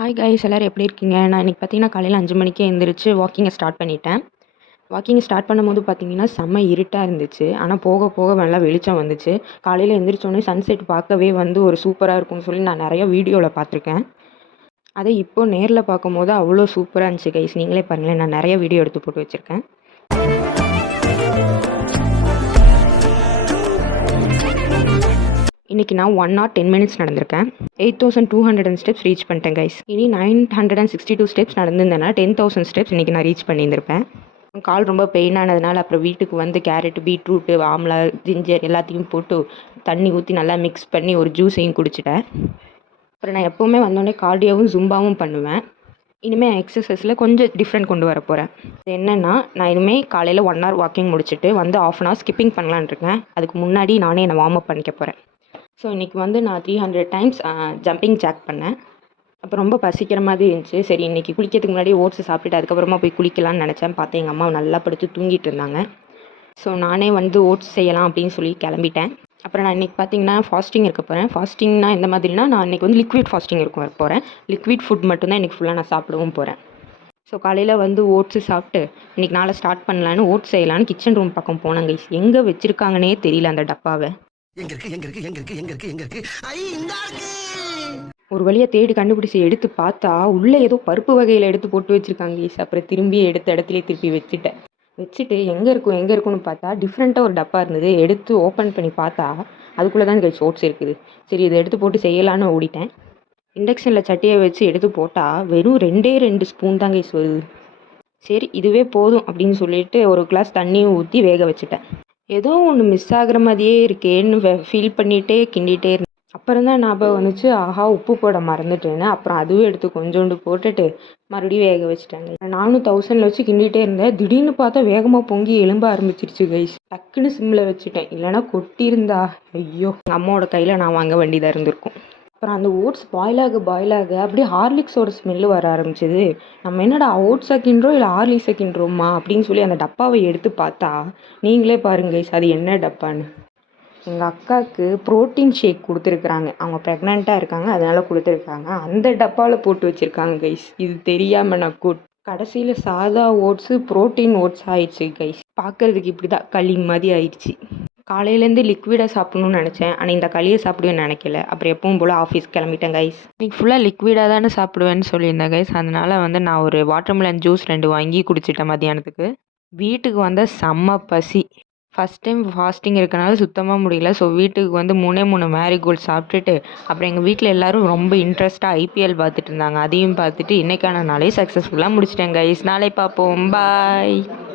Hi guys எல்லோரும் எப்படி இருக்கீங்க? நான் இன்றைக்கி பார்த்தீங்கன்னா காலையில் அஞ்சு மணிக்கே எழுந்திரிச்சு வாக்கிங்கை ஸ்டார்ட் பண்ணிட்டேன். வாக்கிங் ஸ்டார்ட் பண்ணும்போது பார்த்தீங்கன்னா செம்ம இருட்டாக இருந்துச்சு. ஆனால் போக போக நல்லா வெளிச்சம் வந்துச்சு. காலையில் எந்திரிச்சோடனே சன்செட் பார்க்கவே வந்து ஒரு சூப்பராக இருக்கும்னு சொல்லி நான் நிறையா வீடியோவில் பார்த்துருக்கேன். அதை இப்போ நேரில் பார்க்கும்போது அவ்வளோ சூப்பராக இருந்துச்சு கைஸ் நீங்களே பாருங்களேன் நான் நிறைய வீடியோ எடுத்து போட்டு வச்சுருக்கேன். இன்றைக்கி நான் one or ten minutes நடந்திருக்கேன். Eight thousand two hundred and steps reach பண்ணிட்டேன் கைஸ் இனி nine hundred and sixty two steps நடந்திருந்தேன்னா ten thousand steps இன்றைக்கி நான் ரீச் பண்ணியிருந்திருப்பேன். கால் ரொம்ப பெயின் ஆனதுனால அப்புறம் வீட்டுக்கு வந்து கேரட் பீட்ரூட்டு ஆம்லா ஜிஞ்சர் எல்லாத்தையும் போட்டு தண்ணி ஊற்றி நல்லா மிக்ஸ் பண்ணி ஒரு ஜூஸையும் குடிச்சிட்டேன். அப்புறம் நான் எப்போவுமே வந்தோடனே கார்டியோவும் ஜும்பாவும் பண்ணுவேன். இனிமேல் எக்ஸசைஸில் கொஞ்சம் டிஃப்ரெண்ட் கொண்டு வர போகிறேன் அது என்னென்னா நான் இனிமேல் காலையில் ஒன் ஹவர் வாக்கிங் முடிச்சுட்டு வந்து ஆஃப் அன் ஹவர் ஸ்கிப்பிங் பண்ணலான்னு இருக்கேன். அதுக்கு முன்னாடி நானே என்னை வார்ம் அப் பண்ணிக்க போகிறேன் ஸோ இன்றைக்கி வந்து நான் three hundred times jumping jack பண்ணேன். அப்போ ரொம்ப பசிக்கிற மாதிரி இருந்துச்சு. சரி இன்றைக்கி குளிக்கிறதுக்கு முன்னாடி ஓட்ஸ் சாப்பிட்டுட்டு அதுக்கப்புறமா போய் குளிக்கலாம்னு நினச்சேன். பார்த்தேன் எங்கள் அம்மா நல்லா படுத்து தூங்கிட்டு இருந்தாங்க. ஸோ நானே வந்து ஓட்ஸ் செய்யலாம் அப்படின்னு சொல்லி கிளம்பிட்டேன். அப்புறம் நான் இன்றைக்கி பார்த்தீங்கன்னா ஃபாஸ்டிங் இருக்க போகிறேன் ஃபாஸ்டிங்னா எந்த மாதிரினா நான் இன்றைக்கி வந்து லிக்விட் ஃபாஸ்டிங் இருக்க போகிறேன் லிக்விட் ஃபுட் மட்டும்தான் இன்றைக்கி ஃபுல்லாக நான் சாப்பிடவும் போகிறேன் ஸோ காலையில் வந்து ஓட்ஸு சாப்பிட்டு இன்றைக்கி நாளை ஸ்டார்ட் பண்ணலான்னு ஓட்ஸ் செய்யலான்னு கிச்சன் ரூம் பக்கம் போனாங்க எங்கே வச்சுருக்காங்கன்னே தெரியல அந்த டப்பாவை. எங்க இருக்கு எங்க இருக்கு எங்க இருக்கு எங்க இருக்கு எங்க இருக்கு ஐ இந்த இருக்கு ஒரு வழியாக தேடி கண்டுபிடிச்சி எடுத்து பார்த்தா உள்ளே ஏதோ பருப்பு வகையில் எடுத்து போட்டு வச்சுருக்காங்க ஈஸ் அப்புறம் திரும்பி எடுத்த இடத்துலயே திருப்பி வச்சுட்டேன். வச்சுட்டு எங்கே இருக்கும் எங்கே இருக்கும்னு பார்த்தா டிஃப்ரெண்ட்டாக ஒரு டப்பா இருந்தது. எடுத்து ஓப்பன் பண்ணி பார்த்தா அதுக்குள்ளே தான் இங்கே சோட்ஸ் இருக்குது. சரி இதை எடுத்து போட்டு செய்யலான்னு ஓடிட்டேன். இண்டக்ஷனில் சட்டியை வச்சு எடுத்து போட்டால் வெறும் ரெண்டே ரெண்டு ஸ்பூன் தான் வருது சரி இதுவே போதும் அப்படின்னு சொல்லிட்டு ஒரு கிளாஸ் தண்ணியும் ஊற்றி வேக வச்சுட்டேன். ஏதோ ஒன்று மிஸ் ஆகுற மாதிரியே இருக்கேன்னு ஃபீல் பண்ணிகிட்டே கிண்டிகிட்டே இருந்தேன். அப்புறம் தான் ஞாபகம் வந்துச்சு ஆஹா உப்பு போட மறந்துட்டேன்னு. அப்புறம் அதுவும் எடுத்து கொஞ்சோண்டு போட்டுட்டு மறுபடியும் வேக வச்சுட்டாங்க. நானும் தௌசண்டில் வச்சு கிண்டிகிட்டே இருந்தேன். திடீர்னு பார்த்தா வேகமாக பொங்கி எலும்ப ஆரம்பிச்சிருச்சு கைஸ் டக்குன்னு சிம்மில் வச்சுட்டேன். இல்லைனா கொட்டியிருந்தா. ஐயோ எங்கள் அம்மாவோட கையில் நான் வாங்க வேண்டியதாக இருந்திருக்கும். அப்புறம் அந்த ஓட்ஸ் பாயில் ஆக பாயில் ஆக. அப்படியே ஹார்லிக்ஸோட ஸ்மெல்லு வர ஆரம்பிச்சது. நம்ம என்னடா ஓட்ஸை கிண்டுறோம் இல்லை ஹார்லிக்ஸை கிண்டுறோமா? அப்படின்னு சொல்லி அந்த டப்பாவை எடுத்து பார்த்தா நீங்களே பாருங்க கைஸ் அது என்ன டப்பான்னு. எங்கள் அக்காவுக்கு ப்ரோட்டீன் ஷேக் கொடுத்துருக்குறாங்க. அவங்க ப்ரெக்னெண்ட்டாக இருக்காங்க அதனால் கொடுத்துருக்காங்க. அந்த டப்பாவில் போட்டு வச்சுருக்காங்க கைஸ் இது தெரியாமல் நான் கூட் கடைசியில் சாதா ஓட்ஸு ப்ரோட்டீன் ஓட்ஸ் ஆயிடுச்சு கைஸ் பார்க்குறதுக்கு இப்படி தான் களி மாதிரி ஆயிடுச்சு. காலையிலேருந்து லிக்விடாக சாப்பிட்ணுன்னு நினச்சேன். ஆனால் இந்த களியை சாப்பிடுவேன்னு நினைக்கல. அப்புறம் எப்பவும் போல் ஆஃபீஸ் கிளம்பிட்டேன் கைஸ் இன்னைக்கு ஃபுல்லாக லிக்விடாக தானே சாப்பிடுவேன்னு சொல்லியிருந்தேன் கைஸ் அதனால் வந்து நான் ஒரு வாட்டர்மெலன் ஜூஸ் ரெண்டு வாங்கி குடிச்சிட்டேன் மத்தியானத்துக்கு. வீட்டுக்கு வந்தால் செம்ம பசி. ஃபஸ்ட் டைம் ஃபாஸ்டிங் இருக்கனால சுத்தமாக முடியல. ஸோ வீட்டுக்கு வந்து மூணே மூணு மேரிகோல்ட் சாப்பிட்டுட்டு அப்புறம் எங்கள் வீட்டில் எல்லோரும் ரொம்ப இன்ட்ரெஸ்ட்டாக ஐபிஎல் பார்த்துட்டு இருந்தாங்க. அதையும் பார்த்துட்டு இன்றைக்கான நாளே சக்ஸஸ்ஃபுல்லாக முடிச்சிட்டேன் கைஸ் நாளை பார்ப்போம். பாய்